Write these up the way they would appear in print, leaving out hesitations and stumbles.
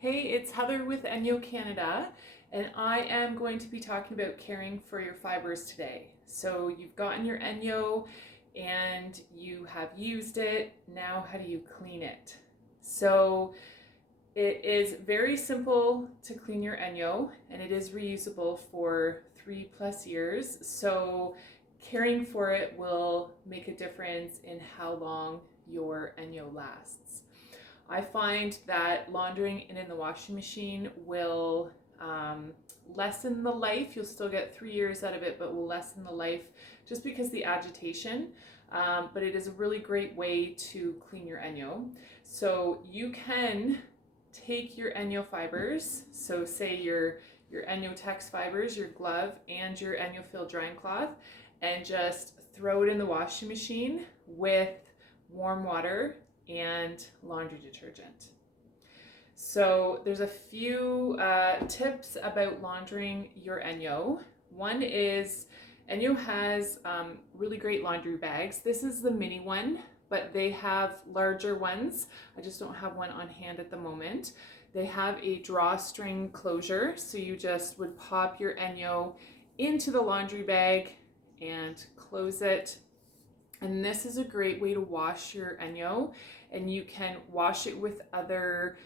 Hey, it's Heather with ENJO Canada, and I am going to be talking about caring for your fibers today. So you've gotten your ENJO and you have used it. Now, how do you clean it? So it is very simple to clean your ENJO, and it is reusable for 3+ years. So caring for it will make a difference in how long your ENJO lasts. I find that laundering it in the washing machine will lessen the life. You'll still get 3 years out of it, but will lessen the life just because the agitation. But it is a really great way to clean your ENJO. So you can take your ENJO fibers, so say your ENJO Tex fibers, your glove, and your ENJO Fill drying cloth, and just throw it in the washing machine with warm water and laundry detergent. So there's a few tips about laundering your ENJO. One is ENJO has really great laundry bags. This is the mini one, but they have larger ones. I just don't have one on hand at the moment. They have a drawstring closure, so you just would pop your ENJO into the laundry bag and close it. And this is a great way to wash your ENJO, and you can wash it with other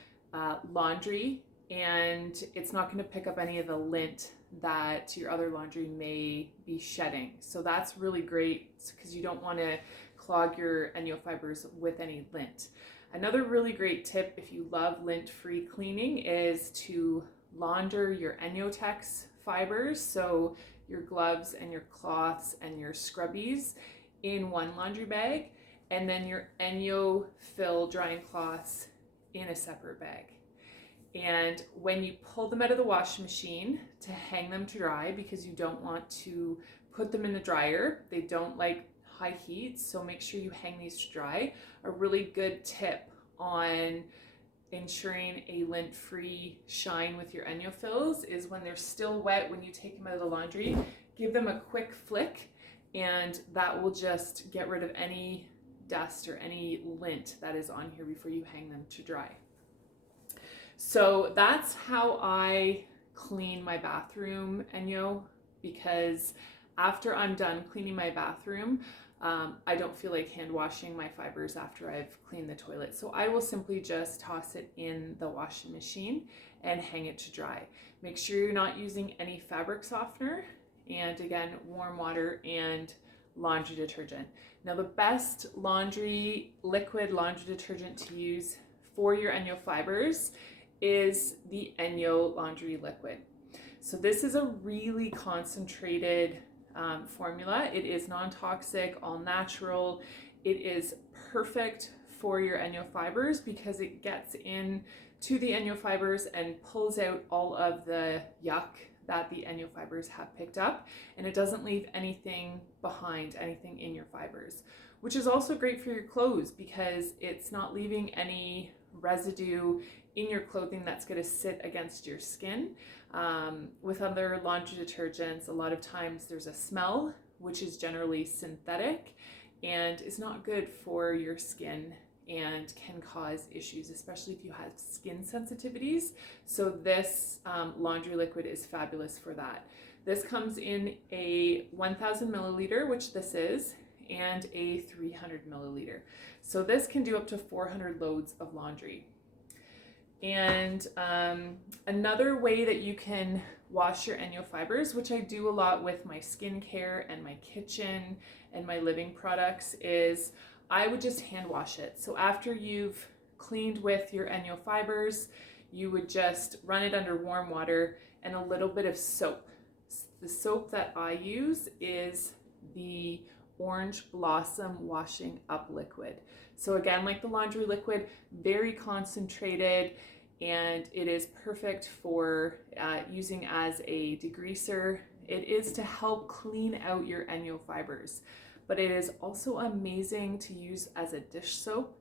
laundry, and it's not going to pick up any of the lint that your other laundry may be shedding. So that's really great because you don't want to clog your ENJO fibers with any lint. Another really great tip if you love lint-free cleaning is to launder your ENJO Tex fibers, so your gloves and your cloths and your scrubbies in one laundry bag, and then your ENJO Fill drying cloths in a separate bag. And when you pull them out of the washing machine to hang them to dry, because you don't want to put them in the dryer, they don't like high heat, so make sure you hang these to dry. A really good tip on ensuring a lint-free shine with your ENJO Fills is when they're still wet, when you take them out of the laundry, give them a quick flick, and that will just get rid of any dust or any lint that is on here before you hang them to dry. So that's how I clean my bathroom ENJO, because after I'm done cleaning my bathroom, I don't feel like hand washing my fibers after I've cleaned the toilet. So I will simply just toss it in the washing machine and hang it to dry. Make sure you're not using any fabric softener, and again, warm water and laundry detergent. Now, the best liquid laundry detergent to use for your ENJO fibers is the ENJO laundry liquid. So this is a really concentrated formula. It is non-toxic, all natural. It is perfect for your ENJO fibers because it gets in to the ENJO fibers and pulls out all of the yuck that the ENJO fibers have picked up, and it doesn't leave anything behind, anything in your fibers, which is also great for your clothes because it's not leaving any residue in your clothing that's going to sit against your skin. With other laundry detergents, a lot of times there's a smell, which is generally synthetic and is not good for your skin and can cause issues, especially if you have skin sensitivities. So this laundry liquid is fabulous for that. This comes in a 1000 milliliter, which this is, and a 300 milliliter. So this can do up to 400 loads of laundry. And another way that you can wash your ENJO fibers, which I do a lot with my skincare and my kitchen and my living products, is I would just hand wash it. So after you've cleaned with your ENJO fibers, you would just run it under warm water and a little bit of soap. The soap that I use is the Orange Blossom Washing Up Liquid. So again, like the laundry liquid, very concentrated, and it is perfect for using as a degreaser. It is to help clean out your ENJO fibers, but it is also amazing to use as a dish soap.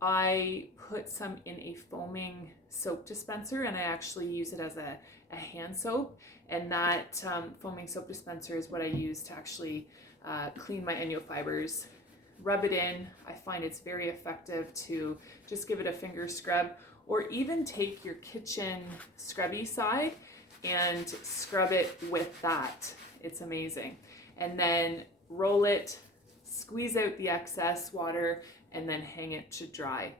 I put some in a foaming soap dispenser, and I actually use it as a hand soap, and that foaming soap dispenser is what I use to actually clean my ENJO fibers. Rub it in. I find it's very effective to just give it a finger scrub, or even take your kitchen scrubby side and scrub it with that. It's amazing. And then roll it, squeeze out the excess water, and then hang it to dry.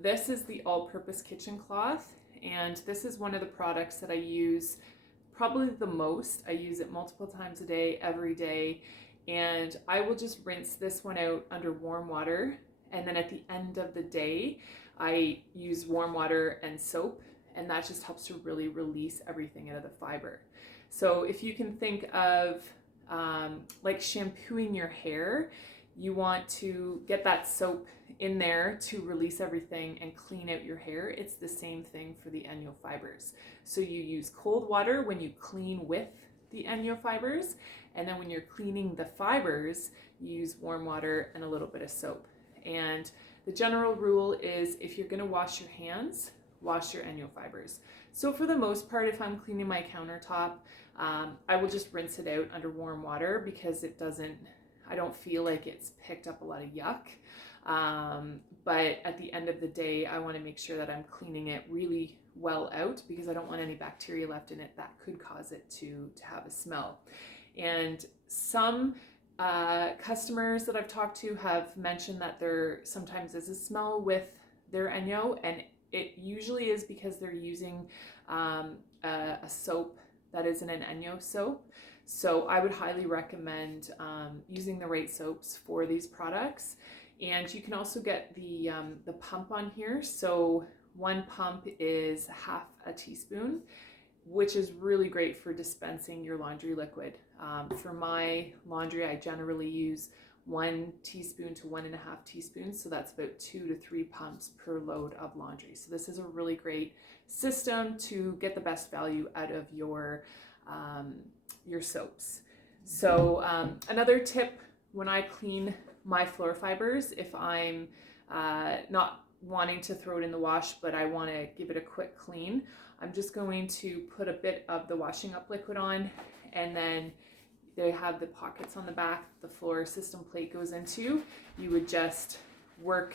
This is the all-purpose kitchen cloth, and this is one of the products that I use probably the most. I use it multiple times a day, every day, and I will just rinse this one out under warm water, and then at the end of the day I use warm water and soap, and that just helps to really release everything out of the fiber. So if you can think of like shampooing your hair, you want to get that soap in there to release everything and clean out your hair. It's the same thing for the ENJO fibers. So you use cold water when you clean with the ENJO fibers, and then when you're cleaning the fibers, you use warm water and a little bit of soap. And the general rule is if you're going to wash your hands, wash your ENJO fibers. So for the most part, if I'm cleaning my countertop, I will just rinse it out under warm water because I don't feel like it's picked up a lot of yuck. But at the end of the day, I want to make sure that I'm cleaning it really well out because I don't want any bacteria left in it that could cause it to have a smell. And some customers that I've talked to have mentioned that there sometimes is a smell with their ENJO, and it usually is because they're using a soap that isn't an ENJO soap. So I would highly recommend using the right soaps for these products. And you can also get the pump on here. So one pump is half a teaspoon, which is really great for dispensing your laundry liquid. For my laundry, I generally use 1 teaspoon to 1.5 teaspoons. So that's about 2 to 3 pumps per load of laundry. So this is a really great system to get the best value out of your soaps. So another tip when I clean my floor fibers, if I'm not wanting to throw it in the wash, but I want to give it a quick clean, I'm just going to put a bit of the washing up liquid on, and then they have the pockets on the back the floor system plate goes into. You would just work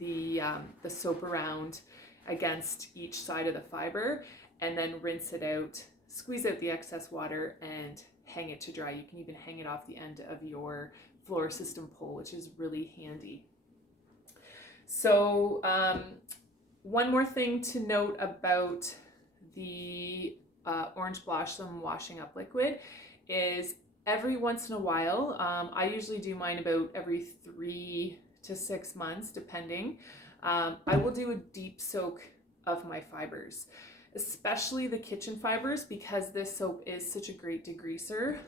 the soap around against each side of the fiber and then rinse it out, squeeze out the excess water, and hang it to dry. You can even hang it off the end of your floor system pole, which is really handy. So one more thing to note about the Orange Blossom washing up liquid is every once in a while, I usually do mine about every 3 to 6 months depending, I will do a deep soak of my fibers, especially the kitchen fibers, because this soap is such a great degreaser.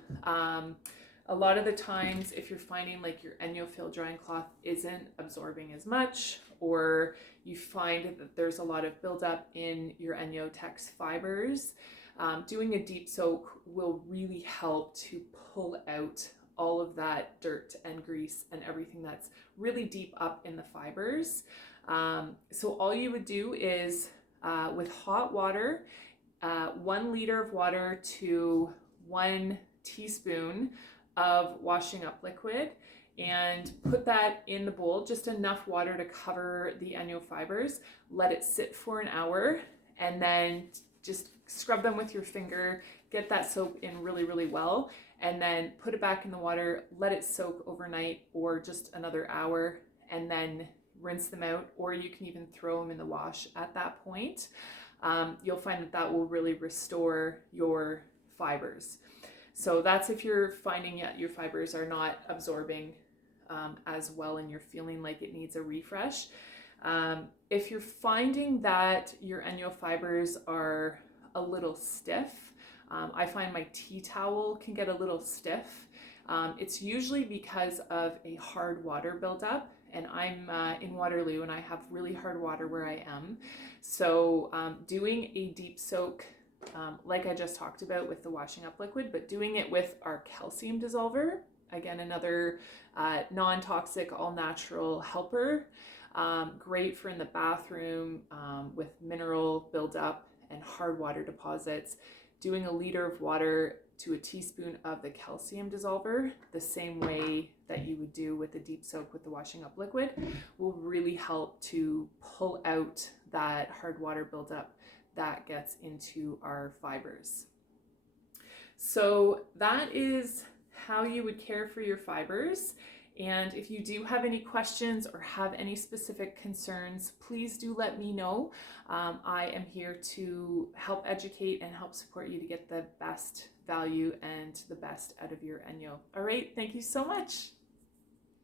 A lot of the times, if you're finding like your ENJO Fill drying cloth isn't absorbing as much, or you find that there's a lot of buildup in your ENJO Tex fibers, doing a deep soak will really help to pull out all of that dirt and grease and everything that's really deep up in the fibers. So all you would do is with hot water, 1 liter of water to 1 teaspoon of washing up liquid, and put that in the bowl, just enough water to cover the ENJO fibers. Let it sit for an hour, and then just scrub them with your finger, get that soap in really, really well, and then put it back in the water, let it soak overnight or just another hour, and then rinse them out, or you can even throw them in the wash at that point. You'll find that that will really restore your fibers. So that's if you're finding that your fibers are not absorbing as well and you're feeling like it needs a refresh. If you're finding that your ENJO fibers are a little stiff, I find my tea towel can get a little stiff. It's usually because of a hard water buildup, and I'm in Waterloo and I have really hard water where I am. So doing a deep soak, like I just talked about with the washing up liquid, but doing it with our calcium dissolver, again, another non-toxic, all-natural helper, great for in the bathroom with mineral buildup and hard water deposits. doing a liter of water to a teaspoon of the calcium dissolver, the same way that you would do with a deep soak with the washing up liquid, will really help to pull out that hard water buildup that gets into our fibers. So that is how you would care for your fibers. And if you do have any questions or have any specific concerns, please do let me know. I am here to help educate and help support you to get the best value and the best out of your ENJO. All right, thank you so much.